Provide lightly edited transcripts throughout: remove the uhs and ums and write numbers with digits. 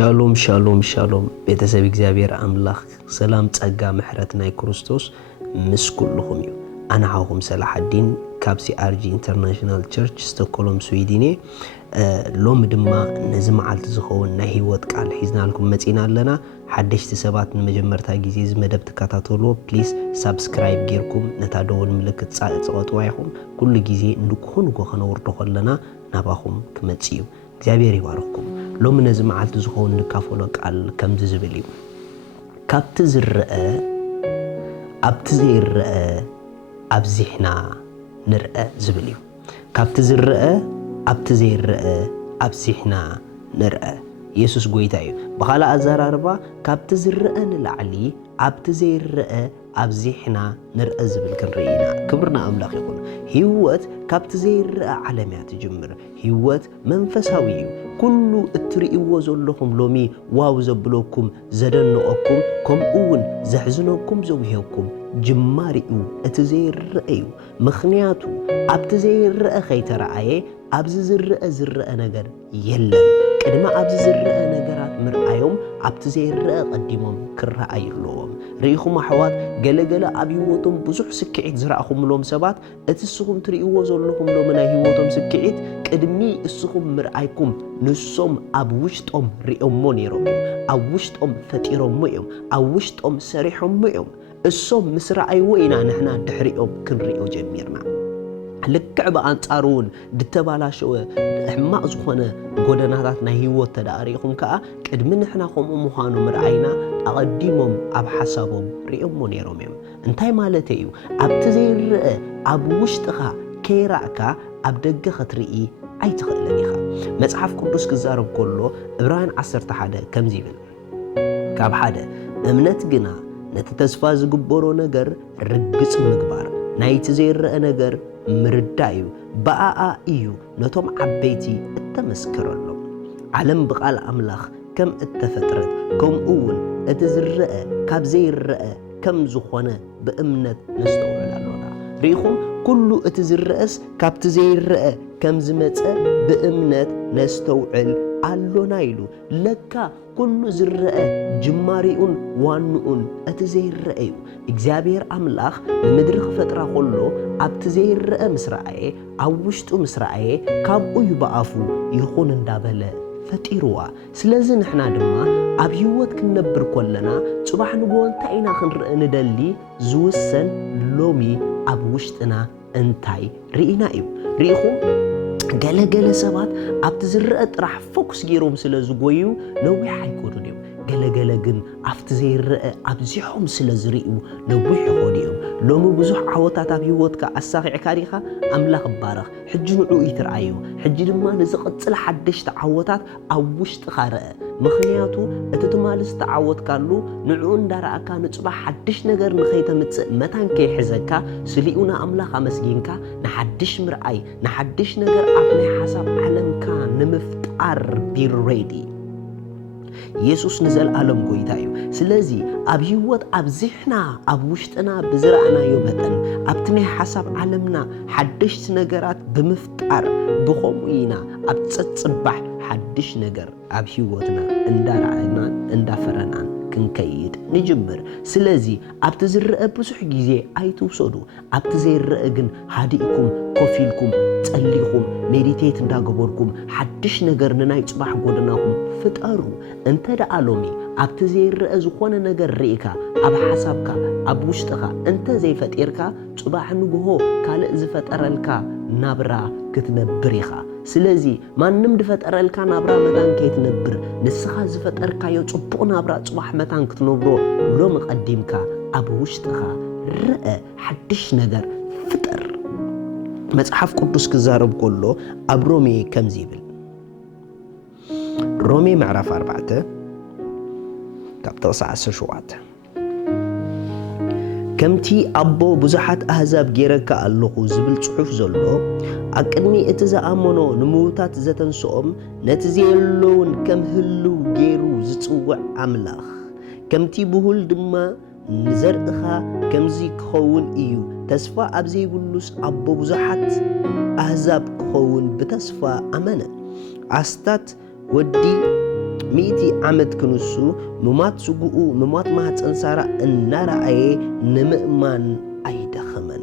ሻሎም ሻሎም ሻሎም ቤተሰብ እግዚአብሔር አምላክ ሰላም ጸጋ ምሕረት ናይ ክርስቶስ ምስ ኩልኹም እዩ አና ሃኹም ሰላሐዲን ካብ ሲአርጂ ኢንተርናሽናል ቸርች ስቶክሆልም ስዊድን ሎም ድማ ነዚ መዓልቲ ዝኸውን ናይ ህይወት ቃል ሒዝናልኩም መጺና ኣለና ሓደሽቲ ሰባት ንመጀመርታ ግዜ ዝመደብ ተከታተልዎ ፕሊዝ ሰብስክራይብ ጌርኩም ነታ ደወል ምልክት ጻጽወጥዋ ይኹም ኩሉ ግዜ ንኩን ጎኸነወርዶ ከለና ናባኹም ክመጽ እዩ እግዚአብሔር ይባርክኩም ሎም ነዚ መዓልቲ ዝኸውን ንካፈሎ ቃል ከምዚ ዝብል እዩ ካብቲ ዝርአ ኣብቲ ዘይርአ ኣብዚሕና ንርአ ዝብል እዩ ካብቲ ዝርአ ኣብቲ ዘይርአ ኣብዚሕና ንርአ ኢየሱስ ጎይታ እዩ በኻላ ኣዘራርባ ካብቲ ዝርአ ንላዕሊ ኣብቲ ዘይርአ ኣብዚሕና ንርአ ዝብል ክንርኢና ክብርና ኣምላኽ ይኹን ህይወት ካብቲ ዘይርአ ዓለም እያ ትጅምር ህይወት መንፈሳዊ እዩ ኩሉ እትርእይዎ ዘለኹም ሎሚ ዋው ዘብለኩም ዘደንቐኩም ከምኡውን ዘሕዝነኩም ዘውሄኩም ጅማሪኡ እቲ ዘይርአ እዩ ምኽንያቱ ኣብቲ ዘይርአ ኸይተረኣየ ኣብዚ ዝርአ ነገር የለን ቅድማ ኣብዚ ዝርአ ነገራት ምርኣዮም ኣብቲ ዘይርአ ቀዲሞም ክረኣዩ ኣለዎም ርኢኹም ኣሕዋት ገለገለ ኣብ ህይወቶም ብዙሕ ስክዒት ዝረኣኹምሎም ሰባት እቲ እስኹም ትርእይዎ ዘለኹም ሎም ናይ ህይወቶም ስክዒት ቅድሚ እስኹም ምርኣይኩም ንሶም ኣብ ውሽጦም ሪኦሞ ነይሮም እዮም ኣብ ውሽጦም ፈጢሮሞ እዮም ኣብ ውሽጦም ሰሪሖሞ እዮም እሶም ምስ ረኣይዎ ኢና ንሕና ድሕሪኦም ክንሪኦ ጀሚርና ልክዕ በኣንጻሩውን ድተባላሸወ ሕማቕ ዝኾነ ጎደናታት ናይ ህይወት ተዳሪኹም ከዓ ቅድሚ ንሕና ከምኡ ምዃኑ ምርኣይና ኣቐዲሞም ኣብ ሓሳቦም ሪኦሞ ነይሮም እዮም እንታይ ማለት እዩ ኣብቲ ዘይርአ ኣብ ውሽጥኻ ከይራእካ ኣብ ደገ ክትርኢ ኣይትኽእልን ኢኻ መጽሓፍ ቅዱስ ክዛረብ ከሎ ዕብራውያን 11 ከምዚ ይብል ካብ ሓደ እምነት ግና ነቲ ተስፋ ዝግበሮ ነገር ርግጽ ምግባር ናይቲ ዘይርአ ነገር ምርዳእ እዩ በኣኣ እዩ ነቶም ዓበይቲ እተመስክረሎም ዓለም ብቓል ኣምላኽ ከም እተፈጥረት ከምኡውን እቲ ዝርአ ካብ ዘይርአ ከም ዝኾነ ብእምነት ነስተውዕል ኣሎና ርኢኹም ኩሉ እቲ ዝርአስ ካብቲ ዘይርአ ከም ዝመፀ ብእምነት ነስተውዕል ኣሎና ኢሉ ለካ ኩሉ ዝርአ ጅማሪኡን ዋንኡን እቲ ዘይርአ እዩ እግዚአብሔር ኣምላኽ ንምድሪ ክፈጥራ ከሎ ኣብቲ ዘይርአ ምስ ረኣየ ኣብ ውሽጡ ምስ ረኣየ ካብኡ እዩ በኣፉ ይኹን እንዳበለ ፈጢርዋ ስለዚ ንሕና ድማ ኣብ ህይወት ክንነብር ከለና ጽባሕ ንግሆ እንታይ ኢና ክንርኢ ንደሊ ዝውሰን ሎሚ ኣብ ውሽጥና እንታይ ርኢና እዩ ርኢኹም ገለገለ ሰባት ኣብቲ ዝርአ ጥራሕ ፎኩስ ገይሮም ስለ ዝጎዩ ነዊሕ ኣይኮኑን እዮም ገለገለ ግን ኣብቲ ዘይርአ ኣብዚሖም ስለ ዝርእዩ ነዊሕ ይኾኑ እዮም ሎሚ ብዙሕ ዓወታት ኣብ ህይወትካ ኣሳኺዕካ ዲኻ ኣምላኽ ይባረኽ ሕጂ ንዑ ይትርኣዩ ሕጂ ድማ ንዝቕፅል ሓደሽቲ ዓወታት ኣብ ውሽጥኻ ረአ ምኽንያቱ እቲ ትማሊ ዝተዓወትካሉ ንዑ እንዳረኣካ ንጽባሕ ሓድሽ ነገር ንኸይተምፅእ መታን ከይሕዘካ ስሊኡና ኣምላኽ ኣመስጊንካ ንሓድሽ ምርኣይ ንሓድሽ ነገር ኣብ ናይ ሓሳብ ዓለምካ ንምፍጣር ቢ ሬዲ ኢየሱስ ንዘለዓለም ጎይታ እዩ ስለዚ ኣብ ህይወት ኣብዚሕና ኣብ ውሽጥና ብዝረኣናዮ መጠን ኣብቲ ናይ ሓሳብ ዓለምና ሓድሽቲ ነገራት ብምፍጣር ብኸምኡ ኢና ኣብ ፀፅባሕ ሓድሽ ነገር ኣብ ህይወትና እንዳረኣናን እንዳፈረናን ክንከይድ ንጅምር ስለዚ ኣብቲ ዝርአ ብዙሕ ግዜ ኣይትውሰዱ ኣብቲ ዘይርአ ግን ሃዲእኩም ኮፍ ኢልኩም ጸሊኹም ሜዲቴት እንዳገበርኩም ሓድሽ ነገር ንናይ ጽባሕ ጎደናኩም ፍጠሩ እንተ ደኣ ሎሚ ኣብቲ ዘይርአ ዝኾነ ነገር ርኢካ ኣብ ሓሳብካ ኣብ ውሽጥኻ እንተ ዘይፈጢርካ ጽባሕ ንግሆ ካልእ ዝፈጠረልካ ናብራ ክትነብር ኢኻ ስለዚ ማንም ድፈጠረልካ ናብራ መታን ከይትነብር ንስኻ ዝፈጠርካዮ ጽቡቕ ናብራ ጽባሕ መታን ክትነብሮ ሎሚ ቀዲምካ ኣብ ውሽጥኻ ርአ ሓድሽ ነገር ፍጠር መጽሓፍ ቅዱስ ክዛረብ ከሎ ኣብ ሮሜ ከምዚ ይብል ሮሜ ምዕራፍ 4 ካብ ጥቕሲ 17 ከምቲ ኣቦ ብዙሓት ኣህዛብ ጌረካ ኣለኹ ዝብል ጽሑፍ ዘሎ ኣብ ቅድሚ እቲ ዝኣመኖ ንምውታት ዘተንስኦም ነቲ ዘየለውን ከም ህልው ገይሩ ዝጽውዕ ኣምላኽ ከምቲ ብሁል ድማ ንዘርእኻ ከምዚ ክኸውን እዩ ተስፋ ኣብ ዘይብሉስ ኣቦ ብዙሓት ኣህዛብ ክኸውን ብተስፋ ኣመነ ኣስታት ወዲ مئتي عمد كنسو ممات سجوء ممات مهات أنصارا النرأي نمأمان أيدخمن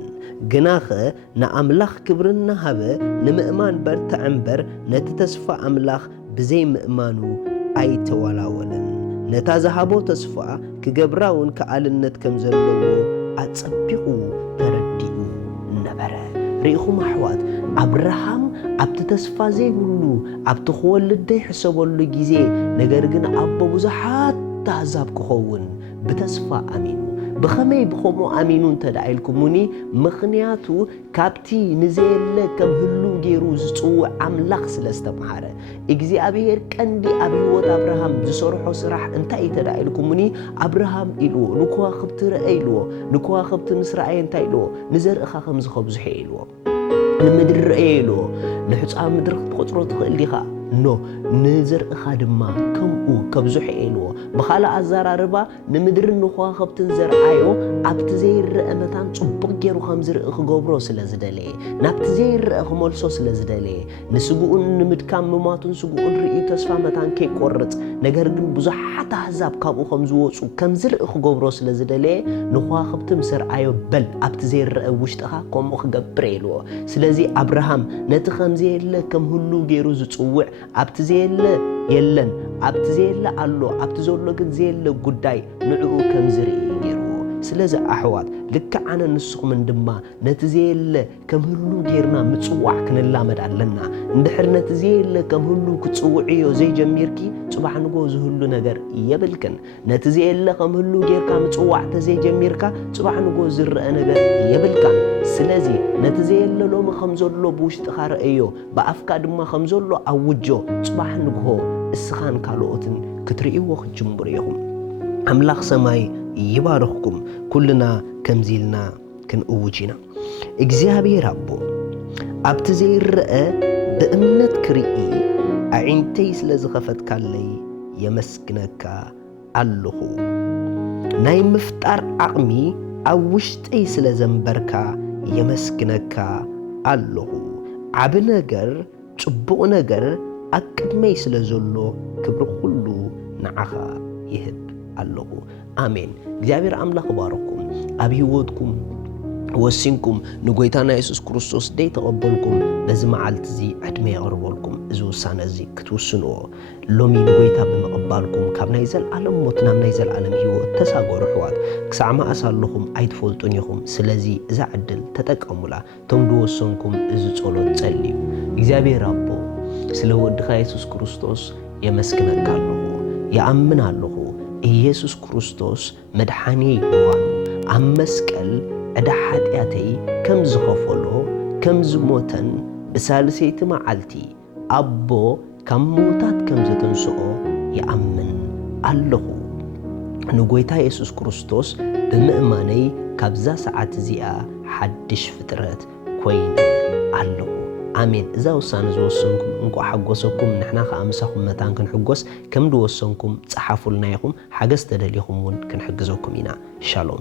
جناخه نأملاخ كبرنا هبه نمأمان برت عنبر نتتصفى أملاخ بزي مأمانو أي توالاولن نتازهابو تصفى كجبراون كألنت كمزلو أتصبحو ترديو نبره ريخو محوات أبراهام أبت تصفى زي هلو أبت خوالد دي حسابو اللي جيزي نجرجن أبو بزحات تهزاب كخون بتصفى أمينو بخمي بخمو أمينون تدعيلكموني مخنياتو كابتي نزيل كم هلو جيروز تو عملاق سلستمحارة إجزي أبير كندي أبيوت أبراهام بزصرحو سراح انتاي تدعيلكموني أبراهام إلو نكوا خبت رأيلو نكوا خبت نسرعي انتاي لو نزر إخا خمز خبز حيلو نمدر رأيلو نحوص مدر تخطرو تخليخا نو نزر خادما كمو كبزو حيلو بخالا أزاراربا نمدر نخوا خبتن زرعايو أبت زير أمتان صبق جيرو خمزر إخغوبرو سلازدالي نابت زير إخمولسو سلازدالي نسقوون نمدكام مماتون سقوون رئيو تسفا متان كي قرط نجرجن بزحات أحزاب كابو خمزووصو كمزر إخغوبرو سلازدالي نخوا خبتن زرعايو بل أبت زير وشتخا كوم إخغبريلو سلازي أبراهام نتخمزير لكم هلو جيرو زتوع أبت زير يلن أبت زيل الله أبت زول قد زيل قداي نعو كم زري جيرو سلازة أحوات لك عنا نسخ من دما نتزيل كم هلو جيرنا متصوع كن اللامد علنا ندحر نتزيل كم هلو كتصوعيو زي جميركي صباح نقوز هلو نجر يبلكن نتزيل كم هلو جيركا متصوع تزي جميركا صباح نقوز الرأى نجر يبلكن سلازي نتزيل لو مخمزولو بوش تخار ايو بأفكا دما خمزولو أوجو صباح نقوه السخان كالوتن كتريقوا خجمبر يهم أملاخ سماي يبارخكم كلنا كمزيلنا كن أوجينا إجزابي ربو أبتزير رأى بأمنت كريئي أعينتي سلزغفت كالي يمسكنك اللهو ناي مفتار عقمي أوشتي سلزنبركا يمسكنك اللهو عبنجر تبو نجر أكد ما يسلزلو كبر كله نعخا يهب الله آمين እግዚአብሔር አምላክ ባረኩም አብይወትኩም ወሲንኩም ንጎይታና ኢየሱስ ክርስቶስ ደይ ተቀበልኩም በዚ መዓልት እዚ ዕድሜ ያቀርበልኩም እዚ ውሳነ እዚ ክትውስንዎ ሎሚ ንጎይታ በመቀባልኩም ካብ ናይ ዘለዓለም ሞት ናብ ናይ ዘለዓለም ህይወት ተሳገሩ ሕዋት ክሳዕ ማእሳለኹም ኣይትፈልጡን ኢኹም ስለዚ እዛ ዕድል ተጠቀሙላ ቶም ድወሰንኩም እዚ ጸሎት ጸልዩ እግዚአብሔር አቦ ስለ ወድኻ ኢየሱስ ክርስቶስ የመስክነካለሁ ያአምናለሁ ኢየሱስ ክርስቶስ መድኃኒ ይዋኑ አመስቀል ዕዳ ኃጢአተይ ከም ዝኸፈሎ ከም ዝሞተን ብሳልሰይቲ መዓልቲ አቦ ካብ ሞታት ከም ዝተንስኦ ይአምን ኣለኹ ንጎይታ ኢየሱስ ክርስቶስ ብምእማነይ ካብዛ ሰዓት እዚኣ ሓድሽ ፍጥረት ኮይነ ኣለኹ آمين إذا وصلنا زوجكم إنكم حجوسكم نحنا خامسكم متان كن حجوس كم دوسكم تصحفوا لنا يهم حجز تدليهم ون كن حجزوكم هنا شالوم